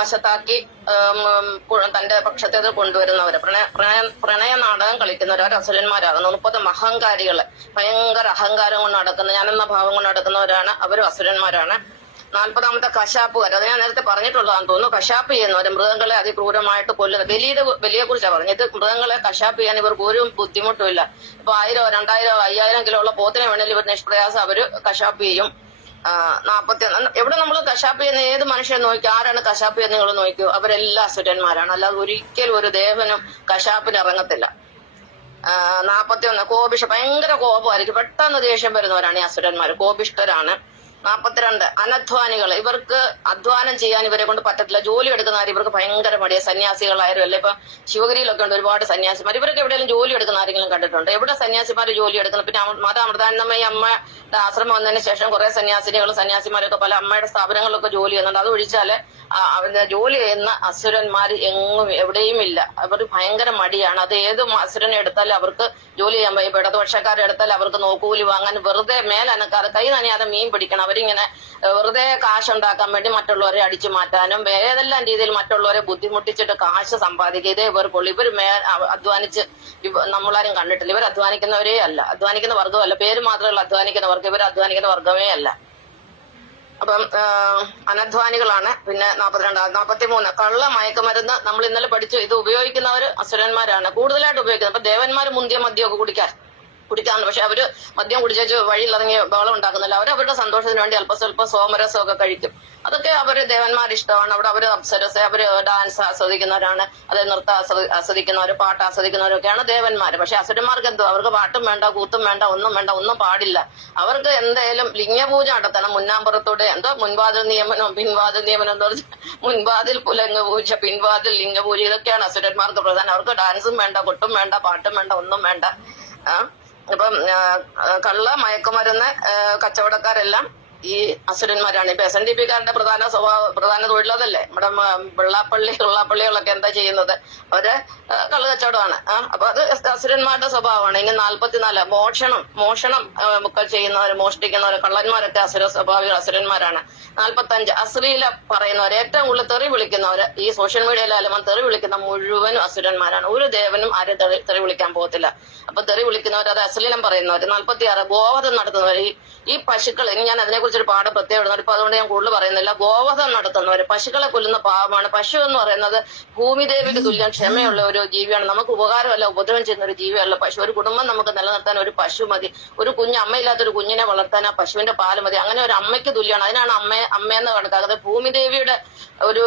വശത്താക്കി തന്റെ പക്ഷത്തേത് കൊണ്ടുവരുന്നവര്, പ്രണയ നാടകം കളിക്കുന്നവർ, അവർ അസുരന്മാരാകുന്നു. 30 അഹങ്കാരികള്, ഭയങ്കര അഹങ്കാരം കൊണ്ട് നടക്കുന്ന, ഞാനെന്ന ഭാവം കൊണ്ട് നടക്കുന്നവരാണ്, അവരും അസുരന്മാരാണ്. 40ാമത്തെ കശാപ്പുകാർ, അത് ഞാൻ നേരത്തെ പറഞ്ഞിട്ടുള്ളതാണെന്ന് തോന്നുന്നു. കശാപ്പ് ചെയ്യുന്നവര്, മൃഗങ്ങളെ അതിക്രൂരമായിട്ട് കൊല്ലുന്നത്. ബലിയെ കുറിച്ചാണ് പറഞ്ഞത്. ഇത് മൃഗങ്ങളെ കശാപ്പ് ചെയ്യാൻ ഇവർക്ക് ഒരു ബുദ്ധിമുട്ടുമില്ല. ഇപ്പൊ 1000, 2000, 5000 കിലോ ഉള്ള പോത്തിനെ വേണമെങ്കിൽ ഇവർ നിഷ്പ്രയാസം അവര് കശാപ്പ് ചെയ്യും. 41 എവിടെ നമ്മൾ കശാപ്പ് ചെയ്യുന്ന ഏത് മനുഷ്യനെ നോക്കിയോ, ആരാണ് കശാപ്പ് ചെയ്യുന്ന നിങ്ങൾ നോക്കിയോ, അവരെല്ലാം അസുരന്മാരാണ്. അല്ലാതെ ഒരിക്കലും ഒരു ദേവനും കശാപ്പിന് ഇറങ്ങത്തില്ല. 41 കോപിഷ്ഠ, ഭയങ്കര കോപമായിരിക്കും, പെട്ടെന്ന് ദേഷ്യം വരുന്നവരാണ് ഈ അസുരന്മാർ, കോപിഷ്ഠരാണ്. 42 അനധ്വാനികൾ, ഇവർക്ക് അധ്വാനം ചെയ്യാൻ ഇവരെ കൊണ്ട് പറ്റത്തില്ല. ജോലി എടുക്കുന്നവർ ഇവർക്ക് ഭയങ്കര മടിയാണ്. സന്യാസികളായാലും അല്ലെ, ഇപ്പൊ ശിവഗിരിയിലൊക്കെ ഉണ്ട് ഒരുപാട് സന്യാസിമാർ. ഇവരൊക്കെ എവിടെയെങ്കിലും ജോലി എടുക്കുന്ന ആരെങ്കിലും കണ്ടിട്ടുണ്ട്? എവിടെ സന്യാസിമാർ ജോലി എടുക്കുന്നത്? പിന്നെ അമൃതാനന്ദമയി അമ്മയുടെ ആശ്രമം വന്നതിന് ശേഷം കുറെ സന്യാസിനികളും സന്യാസിമാരൊക്കെ പല അമ്മയുടെ സ്ഥാപനങ്ങളിലൊക്കെ ജോലി ചെയ്യുന്നുണ്ട്. അത് ഒഴിച്ചാല് ജോലി ചെയ്യുന്ന അസുരന്മാർ എങ്ങും എവിടെയും ഇല്ല. അവർ ഭയങ്കര മടിയാണ്. അത് ഏത് അസുരനെ എടുത്താലും അവർക്ക് ജോലി ചെയ്യാൻ പോയി. ഇപ്പൊ ഇടതുപക്ഷക്കാരെ എടുത്താൽ അവർക്ക് നോക്കൂലി വാങ്ങാൻ, വെറുതെ മേലനക്കാതെ കൈ നനയാതെ മീൻ പിടിക്കണം. അവരിങ്ങനെ വെറുതെ കാശുണ്ടാക്കാൻ വേണ്ടി മറ്റുള്ളവരെ അടിച്ചു മാറ്റാനും ഏതെല്ലാം രീതിയിൽ മറ്റുള്ളവരെ ബുദ്ധിമുട്ടിച്ചിട്ട് കാശ് സമ്പാദിക്കുക, ഇതേ ഇവർക്കുള്ളൂ. ഇവർ അധ്വാനിച്ച് നമ്മളാരും കണ്ടിട്ടില്ല. ഇവർ അധ്വാനിക്കുന്നവരേ അല്ല, അധ്വാനിക്കുന്ന വർഗമല്ല. പേര് മാത്രമല്ല അധ്വാനിക്കുന്നവർക്ക്, ഇവർ അധ്വാനിക്കുന്ന വർഗമേ അല്ല. അപ്പം അനധ്വാനികളാണ്. പിന്നെ 42. 43 കള്ള മയക്കുമരുന്ന്, നമ്മൾ ഇന്നലെ പഠിച്ചു. ഇത് ഉപയോഗിക്കുന്നവർ അസുരന്മാരാണ് കൂടുതലായിട്ട് ഉപയോഗിക്കുന്നത്. അപ്പൊ ദേവന്മാര് മുന്തിയ മദ്യമൊക്കെ കുടിക്കാറുണ്ട്. പക്ഷെ അവര് മദ്യം കുടിച്ചു വഴിയിലിറങ്ങി ബഹളം ഉണ്ടാക്കുന്നില്ല. അവരവരുടെ സന്തോഷത്തിന് വേണ്ടി അല്പ സ്വല്പം സോമരസമൊക്കെ കഴിക്കും. അതൊക്കെ അവര് ദേവന്മാർ ഇഷ്ടമാണ്. അവിടെ അവര് അപ്സരസ്, അവര് ഡാൻസ് ആസ്വദിക്കുന്നവരാണ്, അത് നൃത്തം ആസ്വദിക്കുന്നവര്, പാട്ട് ആസ്വദിക്കുന്നവരൊക്കെയാണ് ദേവന്മാര്. പക്ഷെ അസുരന്മാർക്ക് എന്തോ, അവർക്ക് പാട്ടും വേണ്ട, കൂത്തും വേണ്ട, ഒന്നും വേണ്ട, ഒന്നും പാടില്ല. അവർക്ക് എന്തായാലും ലിംഗപൂജ നടത്തണം. മുന്നാമ്പുറത്തോടെ എന്തോ മുൻവാതിൽ നിയമനം പിൻവാതിൽ നിയമനം എന്ന് പറഞ്ഞാൽ മുൻവാതിൽ ലിംഗപൂജ, പിൻവാതിൽ ലിംഗപൂജ, ഇതൊക്കെയാണ് അസുരന്മാർക്ക് പ്രധാനം. അവർക്ക് ഡാൻസും വേണ്ട, കൊട്ടും വേണ്ട, പാട്ടും വേണ്ട, ഒന്നും വേണ്ട. ഇപ്പം കള്ള മയക്കുമരുന്ന് കച്ചവടക്കാരെല്ലാം ഈ അസുരന്മാരാണ്. ഇപ്പൊ SNDP-കാരുടെ പ്രധാന തൊഴിലതല്ലേ. നമ്മുടെ ഉള്ളാപ്പള്ളികളൊക്കെ എന്താ ചെയ്യുന്നത്? അവര് കള്ളു കച്ചവടമാണ്. അപ്പൊ അത് അസുരന്മാരുടെ സ്വഭാവമാണ്. ഇനി 44 മോഷണം ഒക്കെ ചെയ്യുന്നവര്, മോഷ്ടിക്കുന്നവര്, കള്ളന്മാരൊക്കെ സ്വഭാവികൾ അസുരന്മാരാണ്. 45 അശ്ലീല പറയുന്നവര്, ഏറ്റവും കൂടുതൽ തെറി വിളിക്കുന്നവര്, ഈ സോഷ്യൽ മീഡിയയിലായാലും തെറി വിളിക്കുന്ന മുഴുവനും അസുരന്മാരാണ്. ഒരു ദേവനും ആരും തെറി വിളിക്കാൻ പോകത്തില്ല. അപ്പൊ തെറി വിളിക്കുന്നവർ, അത് അശ്ലീലം പറയുന്നവര്. 46 ഗോവധം നടത്തുന്നവര്, ഈ പശുക്കൾ, ഇനി ഞാൻ അതിനെക്കുറിച്ചൊരു പാഠം പ്രത്യേകം ഇടുന്നുണ്ട്. ഇപ്പൊ അതുകൊണ്ട് ഞാൻ കൂടുതൽ പറയുന്നില്ല. ഗോവധം നടത്തുന്നവര്, പശുക്കളെ കൊല്ലുന്ന പാവമാണ്. പശു എന്ന് പറയുന്നത് ഭൂമിദേവിക്ക് തുല്യം ക്ഷമയുള്ള ഒരു ജീവിയാണ്. നമുക്ക് ഉപകാരമല്ല, ഉപദ്രവം ചെയ്യുന്ന ഒരു ജീവിയല്ല പശു. ഒരു കുടുംബം നമുക്ക് നിലനിർത്താൻ ഒരു പശു മതി. ഒരു അമ്മയില്ലാത്തൊരു കുഞ്ഞിനെ വളർത്താൻ ആ പശുവിന്റെ പാല് മതി. അങ്ങനെ ഒരു അമ്മയ്ക്ക് തുല്യമാണ്. അതിനാണ് അമ്മയെന്ന് കണക്കാക്കുന്നത്. ഭൂമിദേവിയുടെ ഒരു